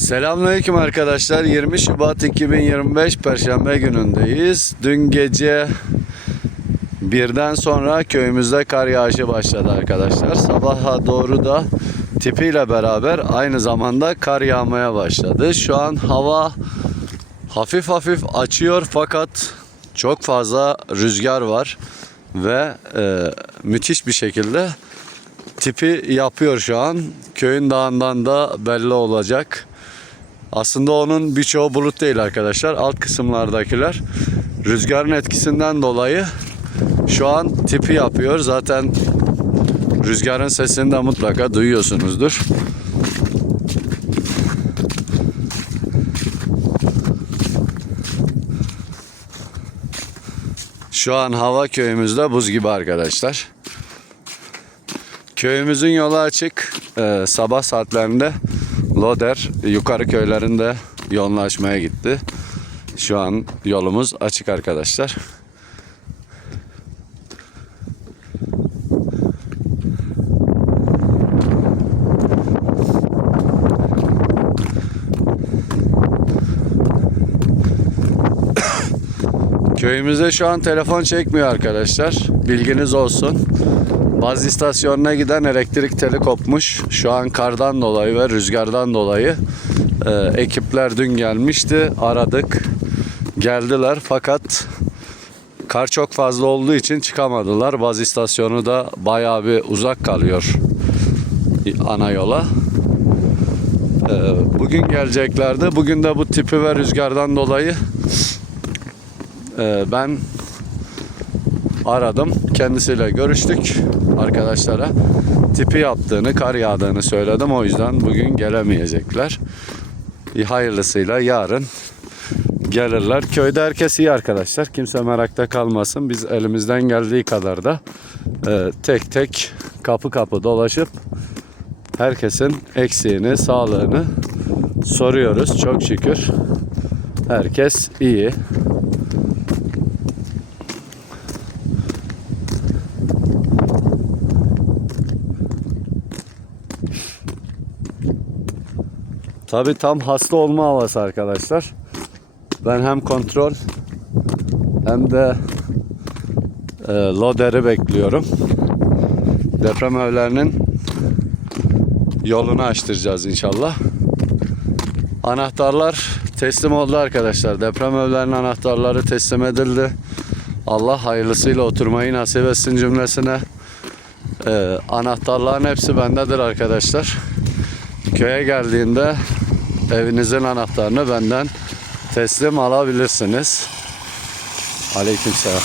Selamünaleyküm arkadaşlar. 20 Şubat 2025 Perşembe günündeyiz. Dün gece birden sonra köyümüzde kar yağışı başladı arkadaşlar. Sabaha doğru da tipiyle beraber aynı zamanda kar yağmaya başladı. Şu an hava hafif hafif açıyor fakat çok fazla rüzgar var ve e, müthiş bir şekilde tipi yapıyor şu an. Köyün dağından da belli olacak. Aslında onun birçoğu bulut değil arkadaşlar. Alt kısımlardakiler rüzgarın etkisinden dolayı şu an tipi yapıyor. Zaten rüzgarın sesini de mutlaka duyuyorsunuzdur. Şu an hava köyümüzde buz gibi arkadaşlar. Köyümüzün yolu açık. Ee, sabah saatlerinde Loder yukarı köylerinde yoğunlaşmaya gitti. Şu an yolumuz açık arkadaşlar. Köyümüzde şu an telefon çekmiyor arkadaşlar. Bilginiz olsun. Baz istasyonuna giden elektrik teli kopmuş. Şu an kardan dolayı ve rüzgardan dolayı e, ekipler dün gelmişti. Aradık. Geldiler fakat kar çok fazla olduğu için çıkamadılar. Baz istasyonu da bayağı bir uzak kalıyor ana yola. E, bugün geleceklerdi. Bugün de bu tipi ve rüzgardan dolayı e, ben aradım. Kendisiyle görüştük arkadaşlara. Tipi yaptığını, kar yağdığını söyledim. O yüzden bugün gelemeyecekler. Hayırlısıyla yarın gelirler. Köyde herkes iyi arkadaşlar. Kimse merakta kalmasın. Biz elimizden geldiği kadar da e, tek tek kapı kapı dolaşıp herkesin eksiğini, sağlığını soruyoruz. Çok şükür herkes iyi. Tabi tam hasta olma havası arkadaşlar. Ben hem kontrol hem de e, loder'i bekliyorum. Deprem evlerinin yolunu açtıracağız inşallah. Anahtarlar teslim oldu arkadaşlar. Deprem evlerinin anahtarları teslim edildi. Allah hayırlısıyla oturmayı nasip etsin cümlesine. E, anahtarların hepsi bendedir arkadaşlar. Köye geldiğinde evinizin anahtarını benden teslim alabilirsiniz. Aleykümselam.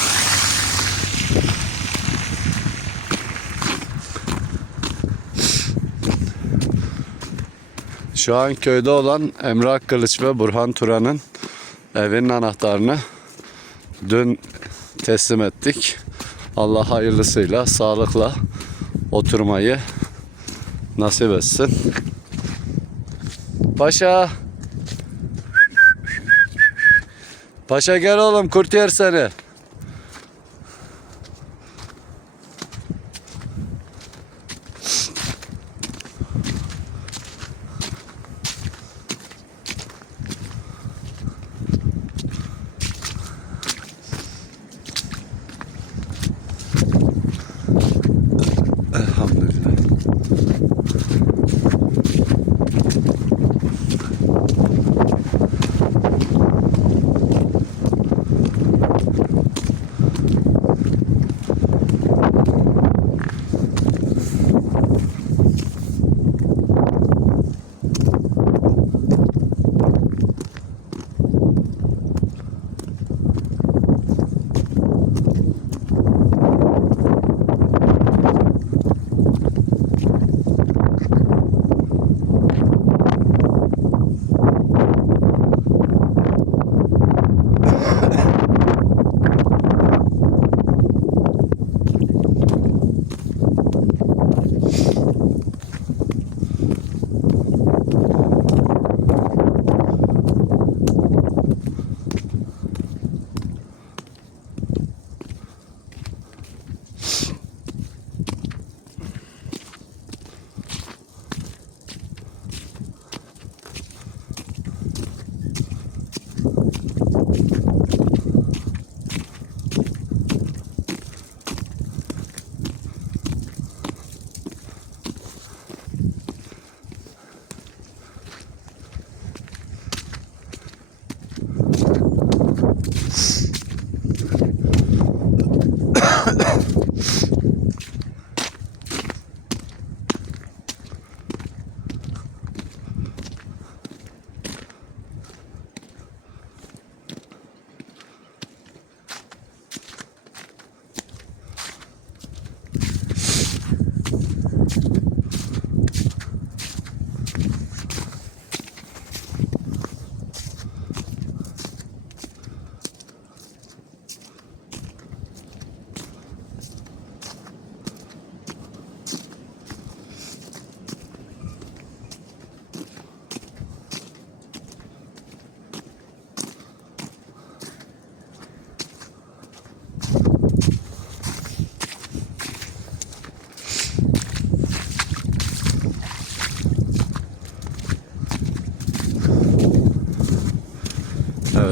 Şu an köyde olan Emrah Kılıç ve Burhan Turan'ın evinin anahtarını dün teslim ettik. Allah hayırlısıyla, sağlıkla oturmayı nasip etsin. Paşa. Paşa gel oğlum kurt yer seni.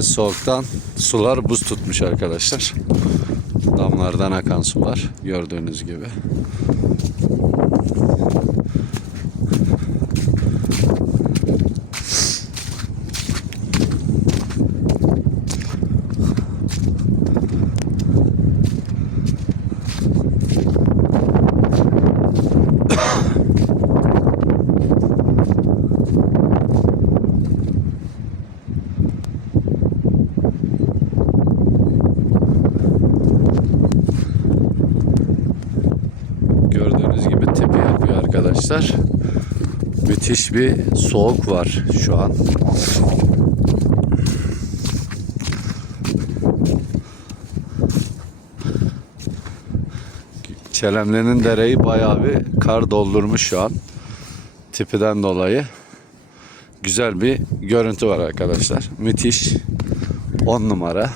Soğuktan sular buz tutmuş arkadaşlar. Damlardan akan sular gördüğünüz gibi. Gördüğünüz gibi tepe yapıyor arkadaşlar. Müthiş bir soğuk var şu an. Çelemle'nin dereyi bayağı bir kar doldurmuş şu an. Tipiden dolayı. Güzel bir görüntü var arkadaşlar. Müthiş. 10 numara.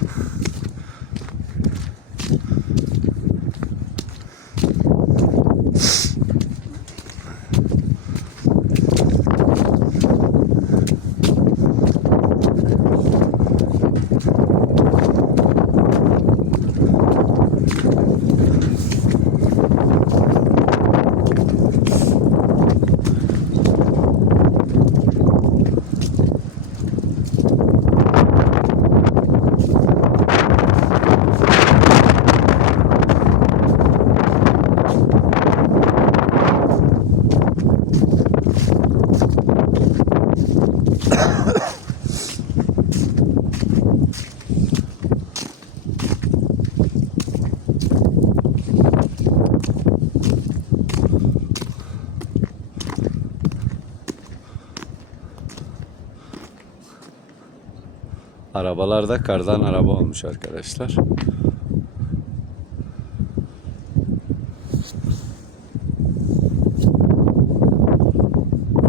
Arabalar da kardan araba olmuş arkadaşlar.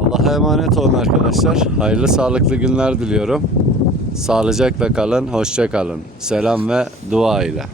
Allah'a emanet olun arkadaşlar. Hayırlı sağlıklı günler diliyorum. Sağlıcakla kalın, hoşça kalın. Selam ve dua ile.